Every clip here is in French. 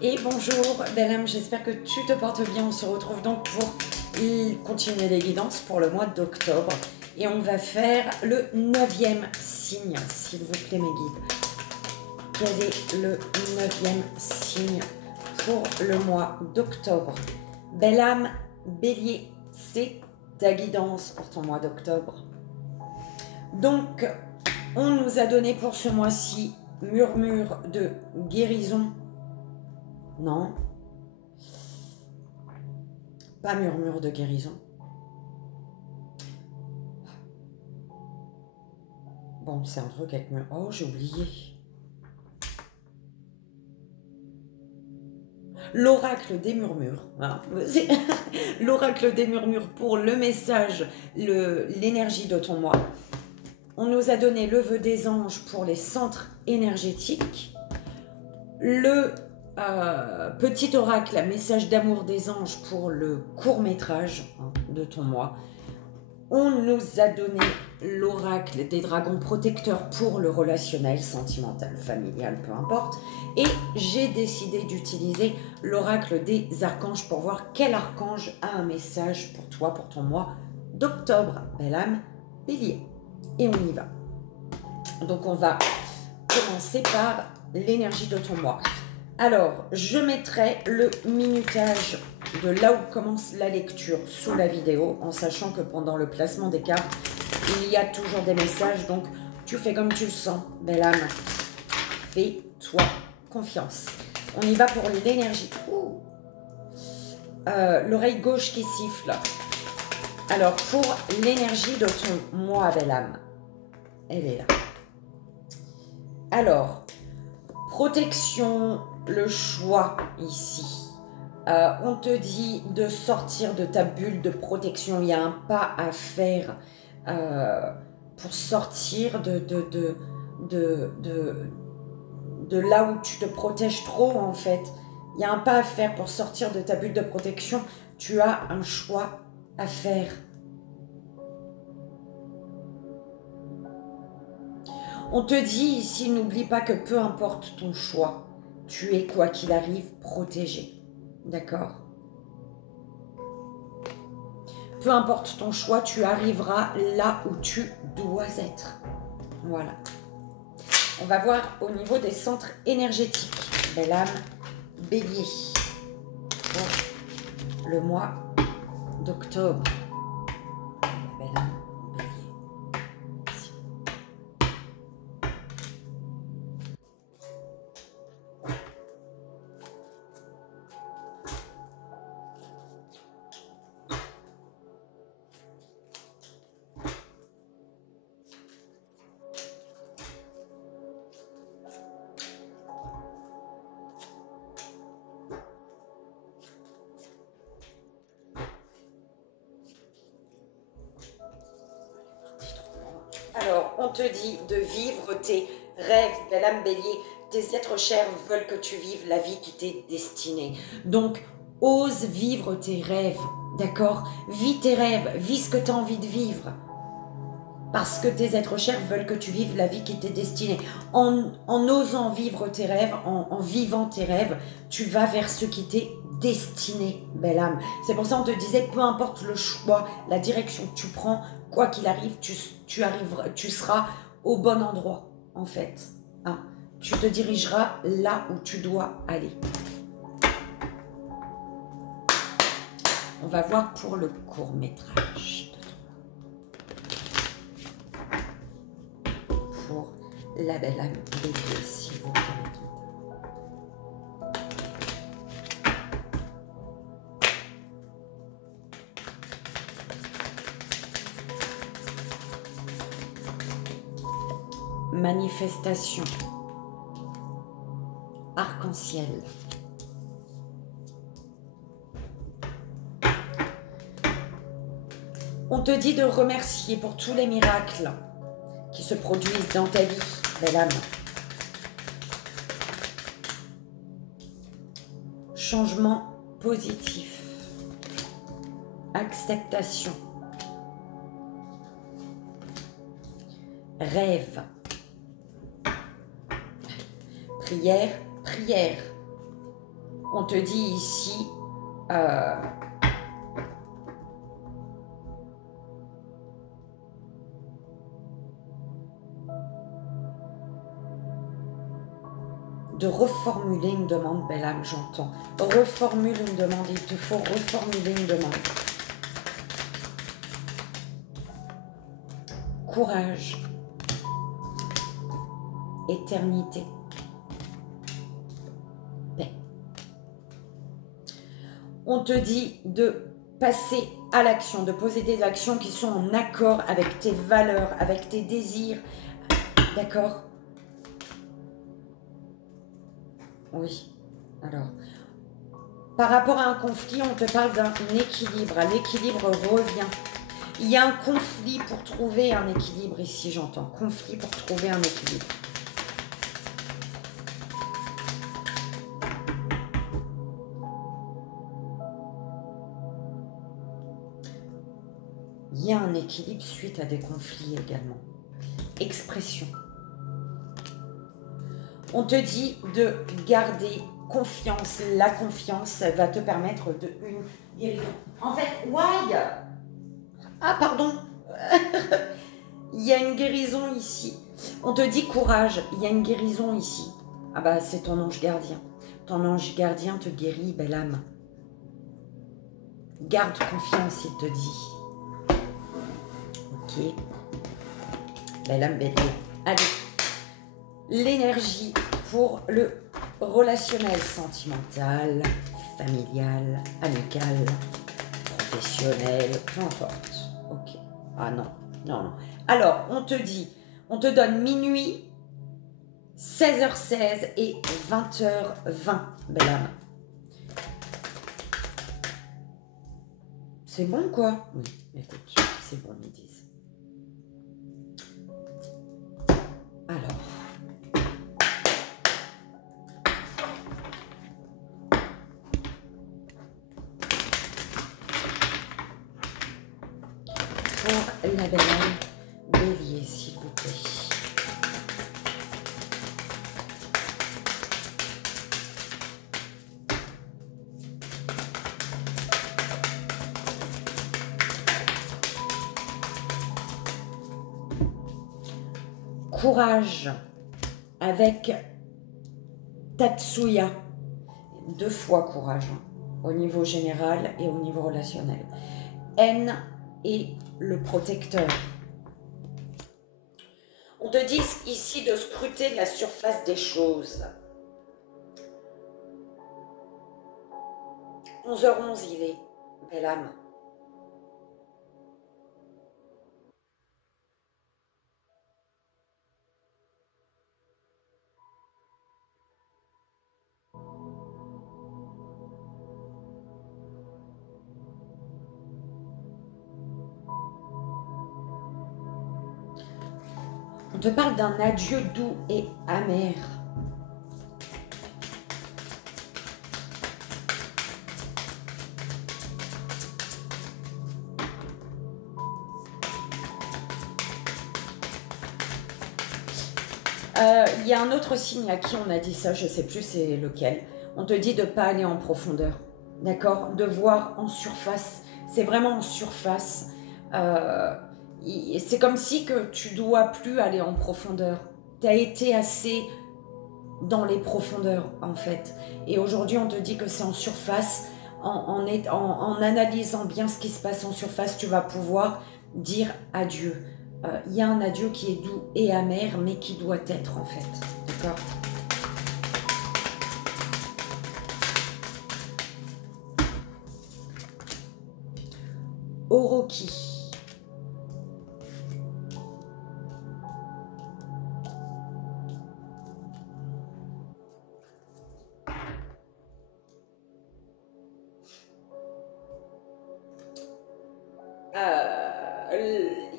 Et bonjour belle âme, j'espère que tu te portes bien. On se retrouve donc pour continuer les guidances pour le mois d'octobre. Et on va faire le 9e signe, s'il vous plaît mes guides. Quel est le 9e signe pour le mois d'octobre? Belle âme, bélier, c'est ta guidance pour ton mois d'octobre. Donc, on nous a donné pour ce mois-ci murmure de guérison. Non, pas murmure de guérison. Bon, c'est un truc avec murmure. Oh, j'ai oublié. L'oracle des murmures. Hein. L'oracle des murmures pour le message, l'énergie de ton mois. On nous a donné le vœu des anges pour les centres énergétiques. Le petit oracle, message d'amour des anges pour le court-métrage de ton mois. On nous a donné l'oracle des dragons protecteurs pour le relationnel, sentimental, familial, peu importe. Et j'ai décidé d'utiliser l'oracle des archanges pour voir quel archange a un message pour toi, pour ton mois d'octobre. Belle âme, bélier. Et on y va. Donc on va commencer par l'énergie de ton mois. Alors, je mettrai le minutage de là où commence la lecture sous la vidéo, en sachant que pendant le placement des cartes, il y a toujours des messages, donc tu fais comme tu le sens, belle âme. Fais-toi confiance. On y va pour l'énergie. L'oreille gauche qui siffle. Alors, pour l'énergie de ton mois, belle âme, elle est là. Alors, protection, le choix ici. On te dit de sortir de ta bulle de protection. Il y a un pas à faire pour sortir de là où tu te protèges trop, en fait. Il y a un pas à faire pour sortir de ta bulle de protection. Tu as un choix à faire. On te dit ici, n'oublie pas que peu importe ton choix, tu es, quoi qu'il arrive, protégé. D'accord? Peu importe ton choix, tu arriveras là où tu dois être. Voilà. On va voir au niveau des centres énergétiques. Belle âme, bélier. Pour le mois d'octobre. Belle âme. Alors, on te dit de vivre tes rêves, belle âme bélier. Tes êtres chers veulent que tu vives la vie qui t'est destinée. Donc, ose vivre tes rêves, d'accord? Vis tes rêves, vis ce que tu as envie de vivre. Parce que tes êtres chers veulent que tu vives la vie qui t'est destinée. En osant vivre tes rêves, en vivant tes rêves, tu vas vers ce qui t'est destiné, belle âme. C'est pour ça qu'on te disait, peu importe le choix, la direction que tu prends, quoi qu'il arrive, tu seras au bon endroit, en fait. Hein? Tu te dirigeras là où tu dois aller. On va voir pour le court-métrage. Pour la belle âme bélier, s'il vous plaît. Manifestation. Arc-en-ciel. On te dit de remercier pour tous les miracles qui se produisent dans ta vie, belle âme. Changement positif. Acceptation. Rêve. Prière, prière. On te dit ici, de reformuler une demande, belle âme, j'entends. Reformule une demande, il te faut reformuler une demande. Courage. Éternité. Paix. On te dit de passer à l'action, de poser des actions qui sont en accord avec tes valeurs, avec tes désirs. D'accord? Oui. Alors, par rapport à un conflit, on te parle d'un équilibre. L'équilibre revient. Il y a un conflit pour trouver un équilibre ici, j'entends. Conflit pour trouver un équilibre. Il y a un équilibre suite à des conflits également. Expression. On te dit de garder confiance. La confiance va te permettre de une guérison. En fait, why? Ah, pardon. Il y a une guérison ici. On te dit courage. Il y a une guérison ici. Ah bah, c'est ton ange gardien. Ton ange gardien te guérit, belle âme. Garde confiance, il te dit. Ok. Belle âme, belle âme. Allez. L'énergie pour le relationnel, sentimental, familial, amical, professionnel, peu importe. Ok. Ah non, non, non. Alors, on te dit, on te donne minuit, 16h16 et 20h20, belle âme. C'est bon, quoi? Oui, écoute, c'est bon, ils disent. Alors. Pour la belle âme, bélier, s'il vous plaît. Courage avec Tatsuya. 2 fois courage, hein, au niveau général et au niveau relationnel. Haine et le protecteur. On te dit ici de scruter la surface des choses. 11h11 il est, belle âme. On te parle d'un adieu doux et amer. Il y a un autre signe à qui on a dit ça, je ne sais plus c'est lequel. On te dit de ne pas aller en profondeur, d'accord? De voir en surface, c'est vraiment en surface. C'est comme si que tu dois plus aller en profondeur. Tu as été assez dans les profondeurs, en fait. Et aujourd'hui, on te dit que c'est en surface. En analysant bien ce qui se passe en surface, tu vas pouvoir dire adieu. Il y a un adieu qui est doux et amer, mais qui doit être, en fait. D'accord ? Oroki.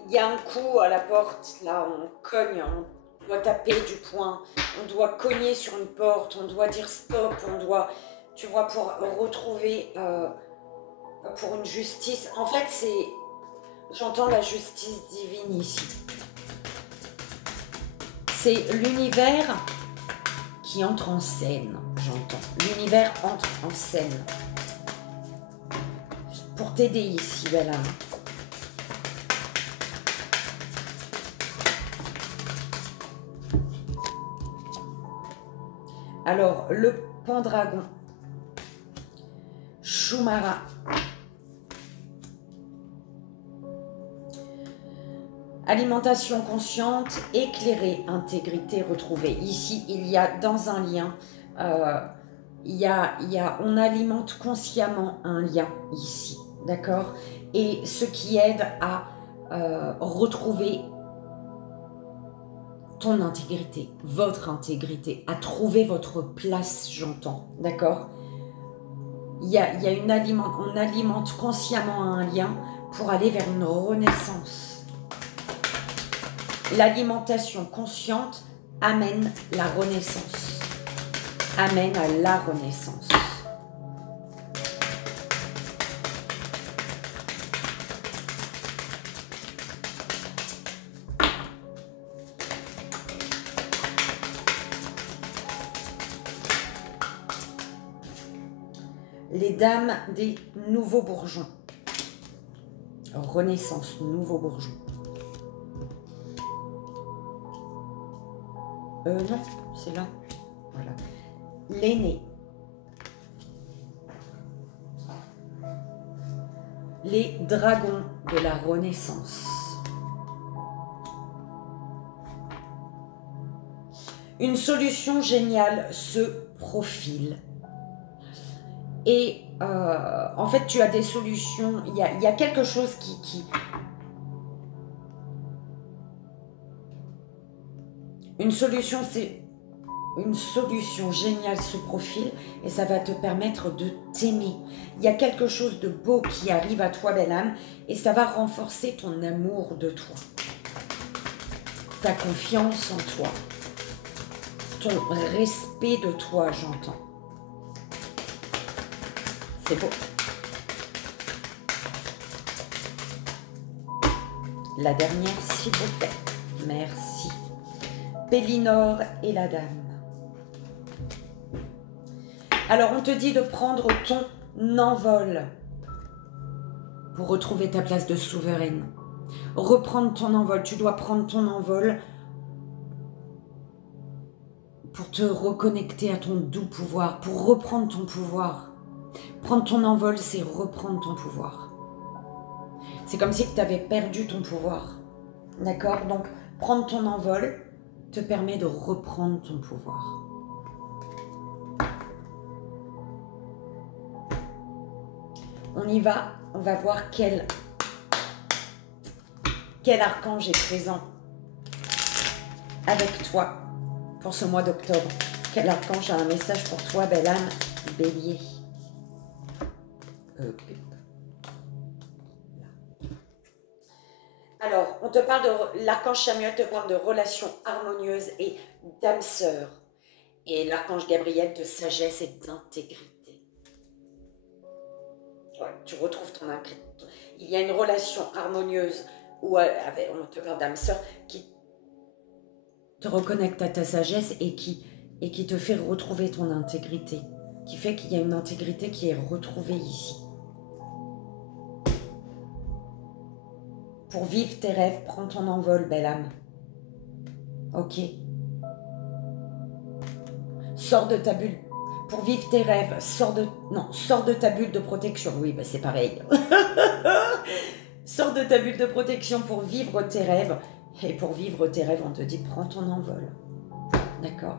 Il y a un coup à la porte, là, on cogne, on doit taper du poing, on doit cogner sur une porte, on doit dire stop, on doit, tu vois, pour retrouver, pour une justice. En fait, c'est, j'entends la justice divine ici. C'est l'univers qui entre en scène, j'entends. L'univers entre en scène. Pour t'aider ici, belle âme. Alors, le Pendragon, Shumara, alimentation consciente, éclairée, intégrité retrouvée. Ici, il y a dans un lien, on alimente consciemment un lien ici, d'accord? Et ce qui aide à retrouver ton intégrité, votre intégrité, à trouver votre place, j'entends, d'accord? On alimente consciemment un lien pour aller vers une renaissance. L'alimentation consciente amène la renaissance, amène à la renaissance. Les dames des nouveaux bourgeons. Renaissance, nouveaux bourgeons. Non, c'est là. Voilà. L'aîné. Les dragons de la Renaissance. Une solution géniale se profile. Et en fait, tu as des solutions. Il y a quelque chose qui... Une solution géniale se profile et ça va te permettre de t'aimer. Il y a quelque chose de beau qui arrive à toi, belle âme, et ça va renforcer ton amour de toi. Ta confiance en toi. Ton respect de toi, j'entends. C'est beau. La dernière, s'il vous plaît. Merci. Pélinore et la dame. Alors, on te dit de prendre ton envol pour retrouver ta place de souveraine. Reprendre ton envol. Tu dois prendre ton envol pour te reconnecter à ton doux pouvoir, pour reprendre ton pouvoir. Prendre ton envol, c'est reprendre ton pouvoir. C'est comme si tu avais perdu ton pouvoir. D'accord? Donc, prendre ton envol te permet de reprendre ton pouvoir. On y va, on va voir quel archange est présent avec toi pour ce mois d'octobre. Quel archange a un message pour toi, belle âme, bélier. Alors, on te parle de l'archange Chamuel te parle de relations harmonieuses et d'âme sœur. Et l'archange Gabriel de sagesse et d'intégrité. Ouais, tu retrouves ton intégrité. Il y a une relation harmonieuse où on te parle d'âme sœur qui te reconnecte à ta sagesse et qui te fait retrouver ton intégrité. Qui fait qu'il y a une intégrité qui est retrouvée ici. Pour vivre tes rêves, prends ton envol, belle âme. Ok. Sors de ta bulle. Pour vivre tes rêves, sors de ta bulle de protection. Oui, bah c'est pareil. Sors de ta bulle de protection pour vivre tes rêves. Et pour vivre tes rêves, on te dit, prends ton envol. D'accord?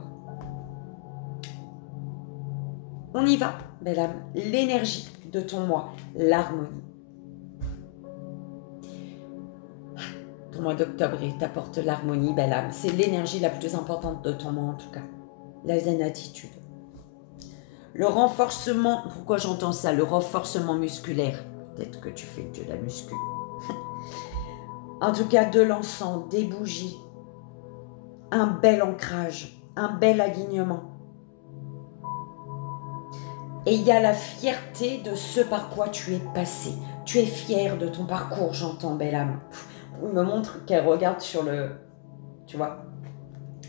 On y va, belle âme. L'énergie de ton moi, l'harmonie. Ton mois d'octobre, il t'apporte l'harmonie, belle âme. C'est l'énergie la plus importante de ton mois, en tout cas. La zen attitude. Le renforcement, pourquoi j'entends ça? Le renforcement musculaire. Peut-être que tu fais de la muscu. En tout cas, de l'encens, des bougies, un bel ancrage, un bel alignement. Et il y a la fierté de ce par quoi tu es passé. Tu es fière de ton parcours, j'entends, belle âme. On me montre qu'elle regarde sur le, tu vois,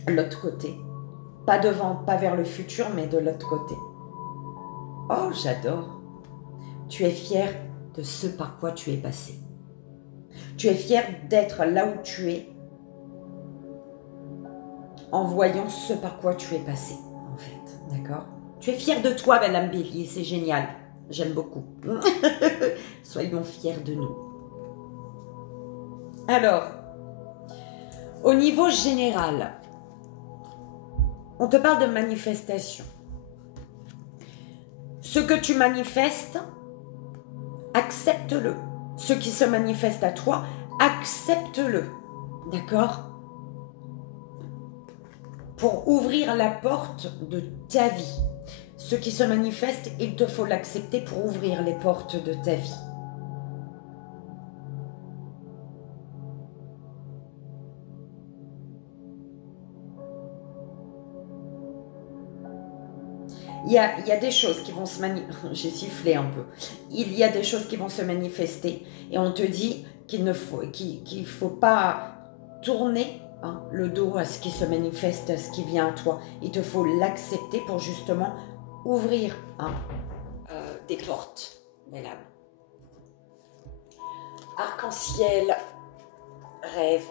l'autre côté. Pas devant, pas vers le futur, mais de l'autre côté. Oh, j'adore. Tu es fier de ce par quoi tu es passé. Tu es fier d'être là où tu es en voyant ce par quoi tu es passé, en fait. D'accord? Tu es fier de toi, belle âme bélier, c'est génial. J'aime beaucoup. Soyons fiers de nous. Alors, au niveau général, on te parle de manifestation. Ce que tu manifestes, accepte-le. Ce qui se manifeste à toi, accepte-le. D'accord? Pour ouvrir la porte de ta vie. Ce qui se manifeste, il te faut l'accepter pour ouvrir les portes de ta vie. Il y a des choses qui vont se manifester. J'ai sifflé un peu. Il y a des choses qui vont se manifester et on te dit qu'il ne faut pas tourner le dos à ce qui se manifeste, à ce qui vient à toi. Il te faut l'accepter pour justement ouvrir des portes, belle âme. Arc-en-ciel, rêve.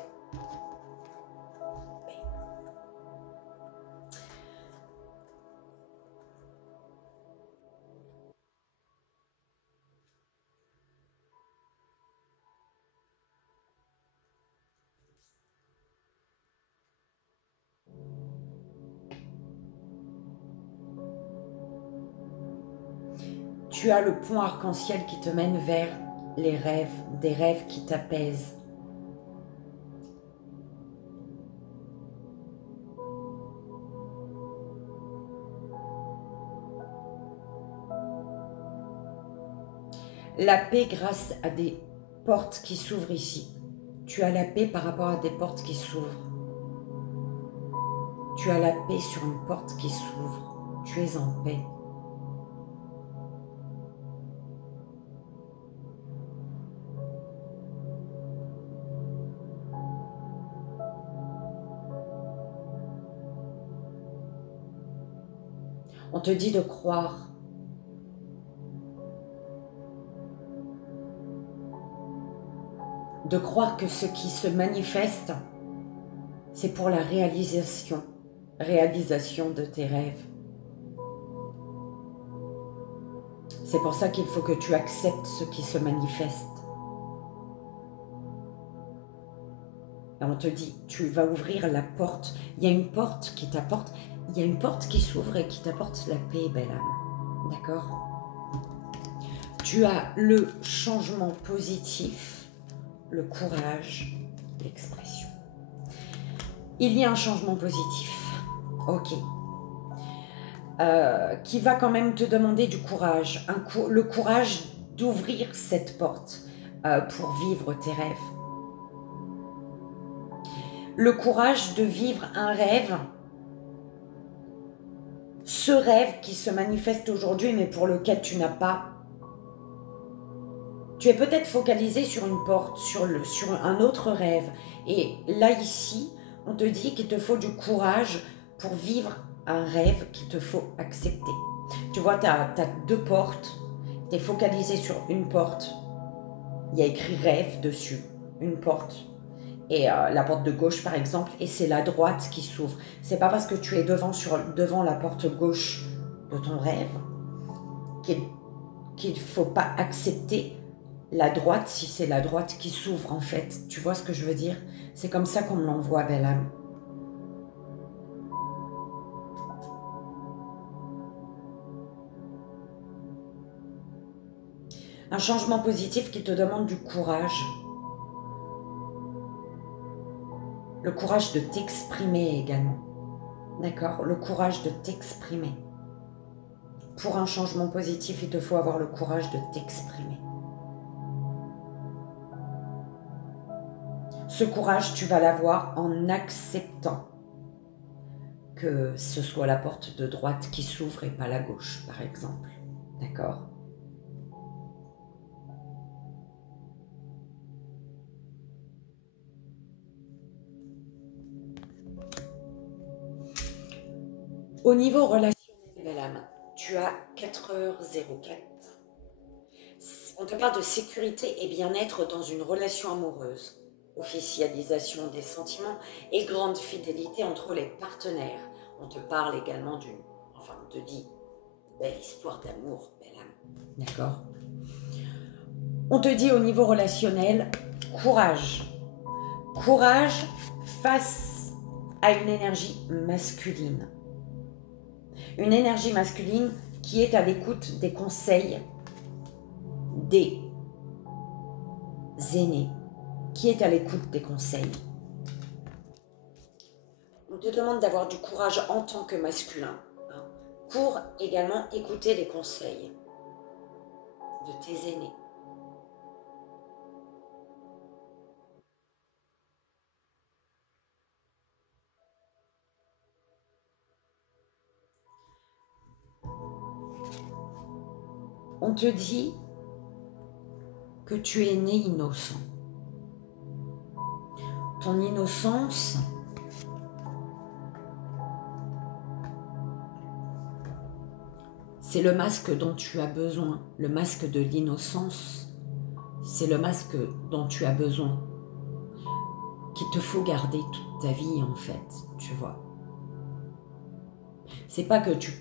Tu as le pont arc-en-ciel qui te mène vers les rêves, des rêves qui t'apaisent. La paix grâce à des portes qui s'ouvrent ici. Tu as la paix par rapport à des portes qui s'ouvrent. Tu as la paix sur une porte qui s'ouvre. Tu es en paix. On te dit de croire. De croire que ce qui se manifeste, c'est pour la réalisation de tes rêves. C'est pour ça qu'il faut que tu acceptes ce qui se manifeste. Et on te dit, tu vas ouvrir la porte. Il y a une porte qui t'apporte, il y a une porte qui s'ouvre et qui t'apporte la paix, belle âme. D'accord? Tu as le changement positif, le courage, l'expression. Il y a un changement positif. Ok. Qui va quand même te demander du courage. Le courage d'ouvrir cette porte pour vivre tes rêves. Le courage de vivre un rêve. Ce rêve qui se manifeste aujourd'hui, mais pour lequel tu n'as pas. Tu es peut-être focalisé sur une porte, sur un autre rêve. Et là, ici, on te dit qu'il te faut du courage pour vivre un rêve qu'il te faut accepter. Tu vois, tu as deux portes. Tu es focalisé sur une porte. Il y a écrit rêve dessus. Une porte. Et la porte de gauche, par exemple, et c'est la droite qui s'ouvre. C'est pas parce que tu es devant la porte gauche de ton rêve qu'il faut pas accepter la droite si c'est la droite qui s'ouvre, en fait. Tu vois ce que je veux dire? C'est comme ça qu'on me l'envoie, belle âme. Un changement positif qui te demande du courage. Le courage de t'exprimer également. D'accord? Le courage de t'exprimer. Pour un changement positif, il te faut avoir le courage de t'exprimer. Ce courage, tu vas l'avoir en acceptant que ce soit la porte de droite qui s'ouvre et pas la gauche, par exemple. D'accord? Au niveau relationnel, belle âme, tu as 4h04. On te parle de sécurité et bien-être dans une relation amoureuse, officialisation des sentiments et grande fidélité entre les partenaires. On te parle également on te dit, belle histoire d'amour, belle âme. D'accord? On te dit au niveau relationnel, courage. Courage face à une énergie masculine. Une énergie masculine qui est à l'écoute des conseils des aînés, qui est à l'écoute des conseils. On te demande d'avoir du courage en tant que masculin, hein, pour également écouter les conseils de tes aînés. On te dit que tu es né innocent. Ton innocence c'est le masque dont tu as besoin. Le masque de l'innocence, c'est le masque dont tu as besoin, qu'il te faut garder toute ta vie en fait, tu vois. C'est pas que tu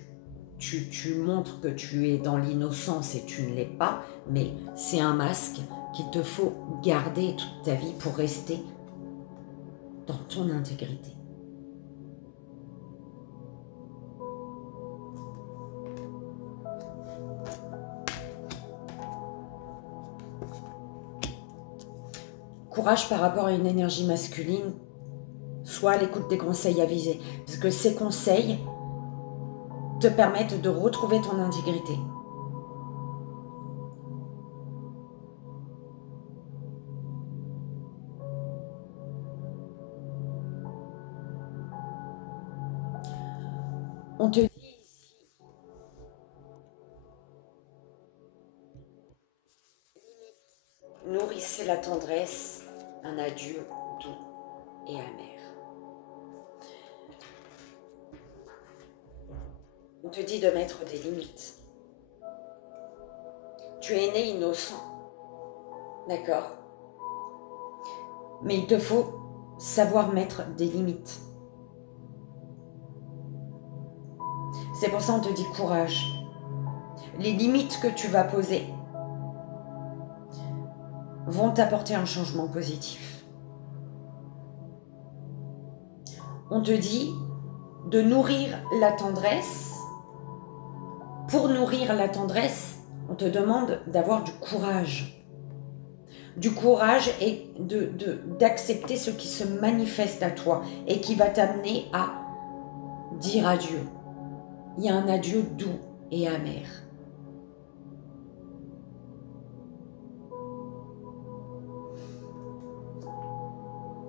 montres que tu es dans l'innocence et tu ne l'es pas, mais c'est un masque qu'il te faut garder toute ta vie pour rester dans ton intégrité. Courage par rapport à une énergie masculine, sois à l'écoute des conseils avisés, parce que ces conseils te permettent de retrouver ton intégrité. On te dit ici, nourrissez la tendresse, un adieu doux et amer. On te dit de mettre des limites. Tu es né innocent, d'accord? Mais il te faut savoir mettre des limites. C'est pour ça qu'on te dit courage. Les limites que tu vas poser vont t'apporter un changement positif. On te dit de nourrir la tendresse. Pour nourrir la tendresse, on te demande d'avoir du courage. Du courage et d'accepter ce qui se manifeste à toi et qui va t'amener à dire adieu. Il y a un adieu doux et amer.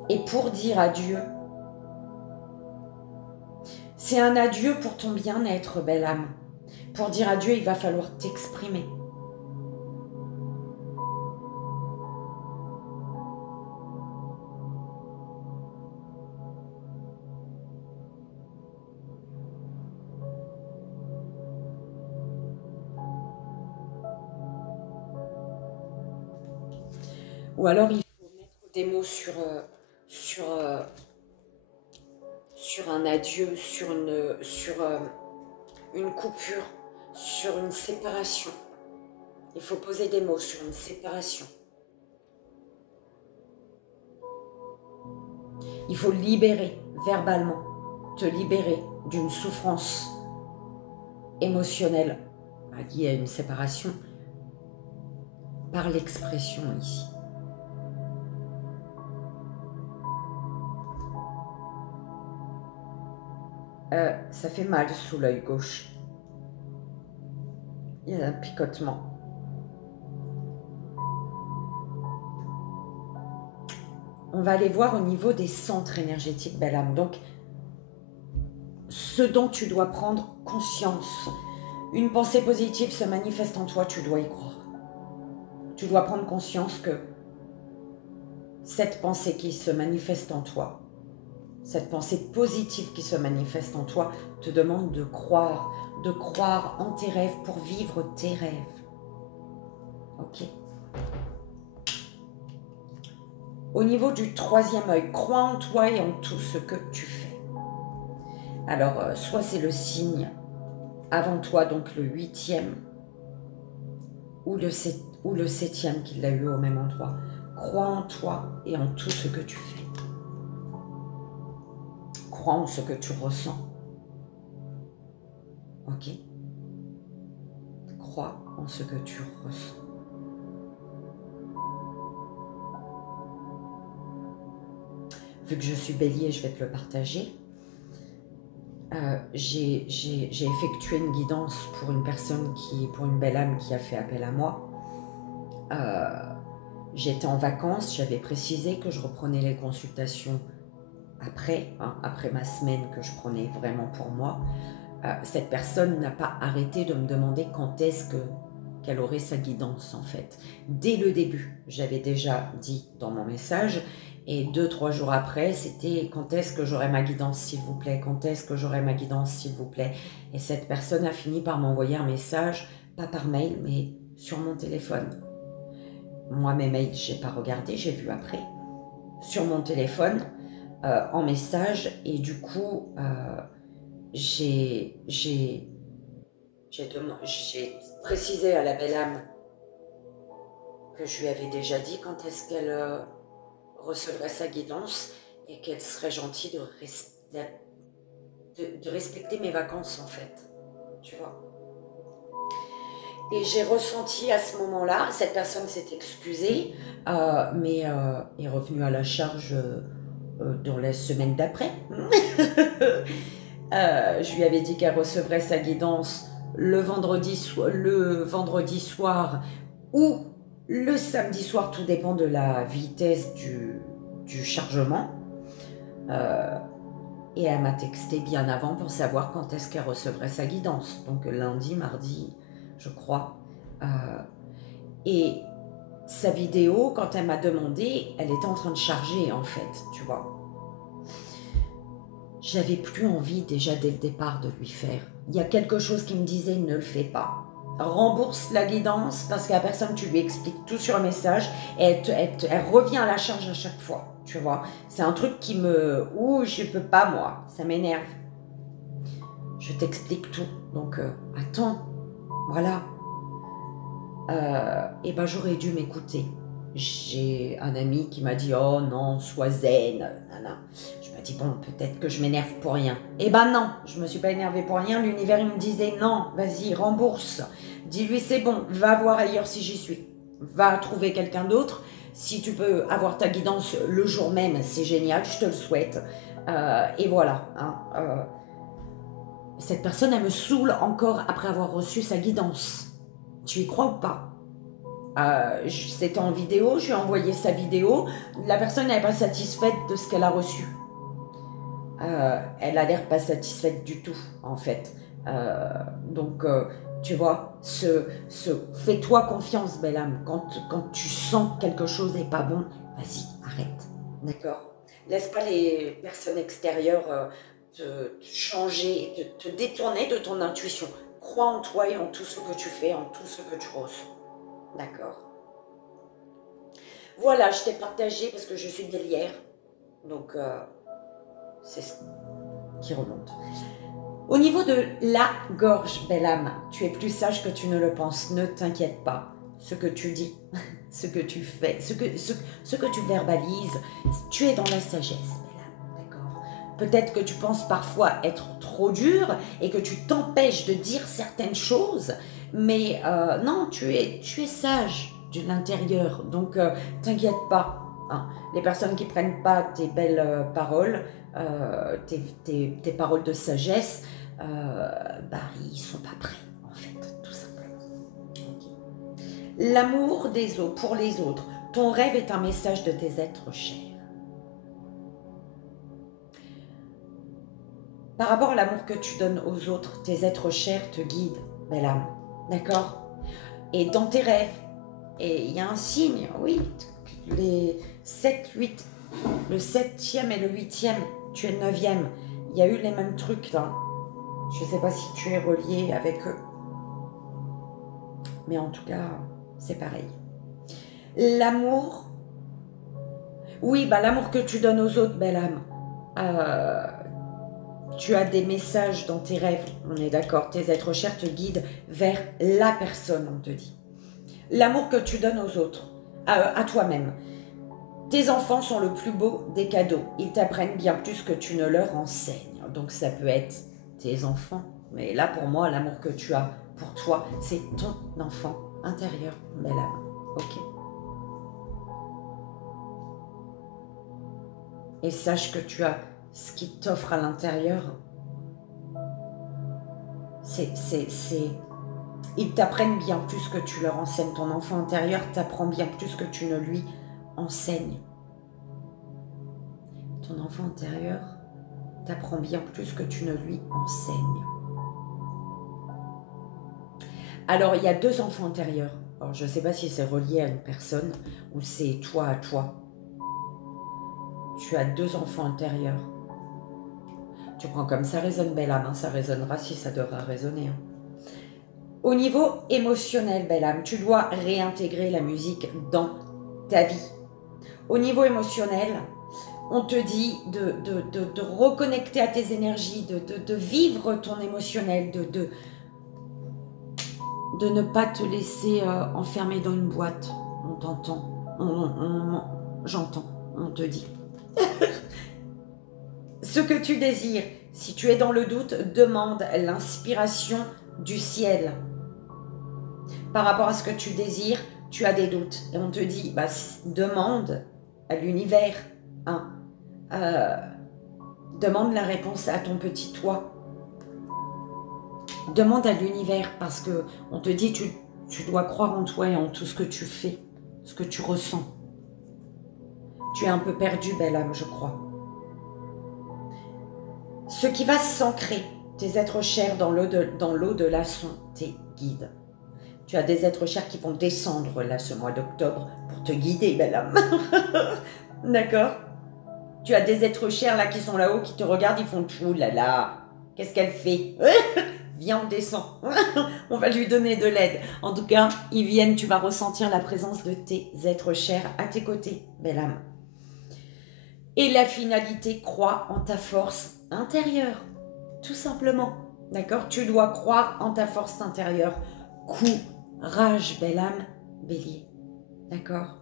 Et pour dire adieu, c'est un adieu pour ton bien-être, belle âme. Pour dire adieu, il va falloir t'exprimer. Ou alors il faut mettre des mots sur un adieu, sur une coupure, sur une séparation. Il faut poser des mots sur une séparation. Il faut libérer verbalement, te libérer d'une souffrance émotionnelle liée à une séparation par l'expression ici. Ça fait mal sous l'œil gauche. Il y a un picotement. On va aller voir au niveau des centres énergétiques, belle âme. Donc, ce dont tu dois prendre conscience. Une pensée positive se manifeste en toi, tu dois y croire. Tu dois prendre conscience que cette pensée qui se manifeste en toi cette pensée positive qui se manifeste en toi te demande de croire en tes rêves pour vivre tes rêves. Ok. Au niveau du troisième œil, crois en toi et en tout ce que tu fais. Alors, soit c'est le signe avant toi, donc le 8e, ou le 7e qui l'a eu au même endroit. Crois en toi et en tout ce que tu fais. Crois en ce que tu ressens. Ok? Crois en ce que tu ressens. Vu que je suis bélier, je vais te le partager. J'ai effectué une guidance pour une personne pour une belle âme qui a fait appel à moi. J'étais en vacances, j'avais précisé que je reprenais les consultations après ma semaine que je prenais vraiment pour moi. Cette personne n'a pas arrêté de me demander quand est-ce qu'elle aurait sa guidance en fait. Dès le début, j'avais déjà dit dans mon message. Et 2-3 jours après, c'était quand est-ce que j'aurai ma guidance s'il vous plaît, quand est-ce que j'aurai ma guidance s'il vous plaît. Et cette personne a fini par m'envoyer un message, pas par mail, mais sur mon téléphone. Moi, mes mails, je n'ai pas regardé, j'ai vu après. Sur mon téléphone, en message, et du coup, j'ai précisé à la belle âme que je lui avais déjà dit quand est-ce qu'elle recevrait sa guidance et qu'elle serait gentille de respecter mes vacances en fait, tu vois. Et j'ai ressenti à ce moment-là, cette personne s'est excusée, mais est revenue à la charge dans la semaine d'après. Je lui avais dit qu'elle recevrait sa guidance le vendredi soir ou le samedi soir, tout dépend de la vitesse du chargement. Et elle m'a texté bien avant pour savoir quand est-ce qu'elle recevrait sa guidance. Donc lundi, mardi, je crois. Et sa vidéo, quand elle m'a demandé, elle était en train de charger en fait, tu vois. J'avais plus envie déjà dès le départ de lui faire. Il y a quelque chose qui me disait ne le fais pas. Rembourse la guidance parce que la personne, tu lui expliques tout sur un message et elle revient à la charge à chaque fois, tu vois. C'est un truc qui me... Ouh, je peux pas moi, ça m'énerve. Je t'explique tout, donc attends, voilà. Et ben j'aurais dû m'écouter. J'ai un ami qui m'a dit « Oh non, sois zen, nana. » Je me dis « Bon, peut-être que je m'énerve pour rien. » Eh ben non, je me suis pas énervée pour rien. L'univers, il me disait « Non, vas-y, rembourse. Dis-lui c'est bon, va voir ailleurs si j'y suis. Va trouver quelqu'un d'autre. Si tu peux avoir ta guidance le jour même, c'est génial, je te le souhaite. Et voilà. Hein, cette personne, elle me saoule encore après avoir reçu sa guidance. Tu y crois ou pas ? C'était en vidéo, je lui ai envoyé sa vidéo. La personne n'est pas satisfaite de ce qu'elle a reçu. Elle a l'air pas satisfaite du tout, en fait. Donc, tu vois, fais-toi confiance, belle âme. Quand tu sens que quelque chose n'est pas bon, vas-y, arrête. D'accord ? Laisse pas les personnes extérieures te changer, te détourner de ton intuition. Crois en toi et en tout ce que tu fais, en tout ce que tu ressens. D'accord. Voilà, je t'ai partagé parce que je suis bélière. Donc, c'est ce qui remonte. Au niveau de la gorge, belle âme, tu es plus sage que tu ne le penses. Ne t'inquiète pas. Ce que tu dis, ce que tu fais, ce que tu verbalises, tu es dans la sagesse, belle âme. D'accord. Peut-être que tu penses parfois être trop dur et que tu t'empêches de dire certaines choses. Mais non, tu es sage de l'intérieur, donc t'inquiète pas. Hein. Les personnes qui prennent pas tes belles paroles, tes paroles de sagesse, ils sont pas prêts, en fait, tout simplement. Okay. L'amour des autres, pour les autres. Ton rêve est un message de tes êtres chers. Par rapport à l'amour que tu donnes aux autres, tes êtres chers te guident, belle âme. D'accord? Et dans tes rêves, et il y a un signe, oui, les 7, 8, le 7e et le 8e Tu es 9e. Il y a eu les mêmes trucs là. Je ne sais pas si tu es relié avec eux. Mais en tout cas, c'est pareil. L'amour. Oui, bah l'amour que tu donnes aux autres, belle âme. Tu as des messages dans tes rêves, on est d'accord. Tes êtres chers te guident vers la personne, on te dit. L'amour que tu donnes aux autres, à toi-même. Tes enfants sont le plus beau des cadeaux. Ils t'apprennent bien plus que tu ne leur enseignes. Donc ça peut être tes enfants. Mais là, pour moi, l'amour que tu as pour toi, c'est ton enfant intérieur, belle âme. Ok. Et sache que tu as ce qui t'offre à l'intérieur. Ils t'apprennent bien plus que tu leur enseignes. Ton enfant intérieur t'apprend bien plus que tu ne lui enseignes. Ton enfant intérieur t'apprend bien plus que tu ne lui enseignes. Alors, il y a 2 enfants intérieurs. Alors, je ne sais pas si c'est relié à une personne ou c'est toi à toi. Tu as 2 enfants intérieurs. Tu prends comme ça résonne, belle âme. Hein, ça résonnera si ça devra résonner. Hein. Au niveau émotionnel, belle âme, tu dois réintégrer la musique dans ta vie. Au niveau émotionnel, on te dit de reconnecter à tes énergies, de vivre ton émotionnel, de ne pas te laisser enfermer dans une boîte. On t'entend, j'entends, on te dit. Ce que tu désires, si tu es dans le doute, demande l'inspiration du ciel. Par rapport à ce que tu désires, tu as des doutes. Et on te dit, bah, demande à l'univers, hein, demande la réponse à ton petit toi. Demande à l'univers parce que on te dit, tu dois croire en toi et en tout ce que tu fais, ce que tu ressens. Tu es un peu perdu, belle âme, je crois. Ce qui va s'ancrer, tes êtres chers dans l'au-delà sont tes guides. Tu as des êtres chers qui vont descendre là ce mois d'octobre pour te guider, belle âme. D'accord? Tu as des êtres chers là qui sont là-haut, qui te regardent, ils font « Ouh là là, qu'est-ce qu'elle fait ?» Viens, on descend. On va lui donner de l'aide. En tout cas, ils viennent, tu vas ressentir la présence de tes êtres chers à tes côtés, belle âme. Et la finalité, crois en ta force intérieure, tout simplement. D'accord? Tu dois croire en ta force intérieure. Courage, belle âme, bélier. D'accord?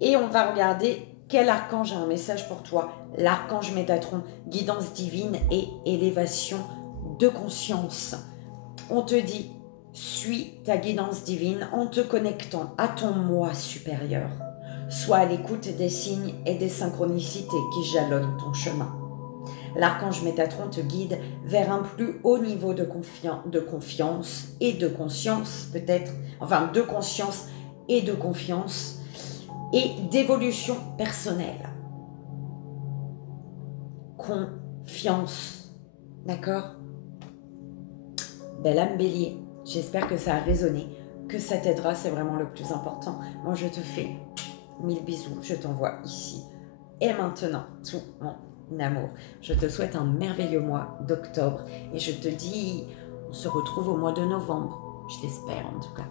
Et on va regarder quel archange a un message pour toi. L'archange Métatron, guidance divine et élévation de conscience. On te dit, suis ta guidance divine en te connectant à ton moi supérieur. Sois à l'écoute des signes et des synchronicités qui jalonnent ton chemin. L'archange Métatron te guide vers un plus haut niveau de confiance et de conscience, peut-être, enfin de conscience et de confiance et d'évolution personnelle. Confiance, d'accord? Belle âme bélier, j'espère que ça a résonné, que ça t'aidera, c'est vraiment le plus important. Moi, je te fais 1000 bisous, je t'envoie ici et maintenant tout mon amour. Je te souhaite un merveilleux mois d'octobre et je te dis, on se retrouve au mois de novembre, je l'espère en tout cas.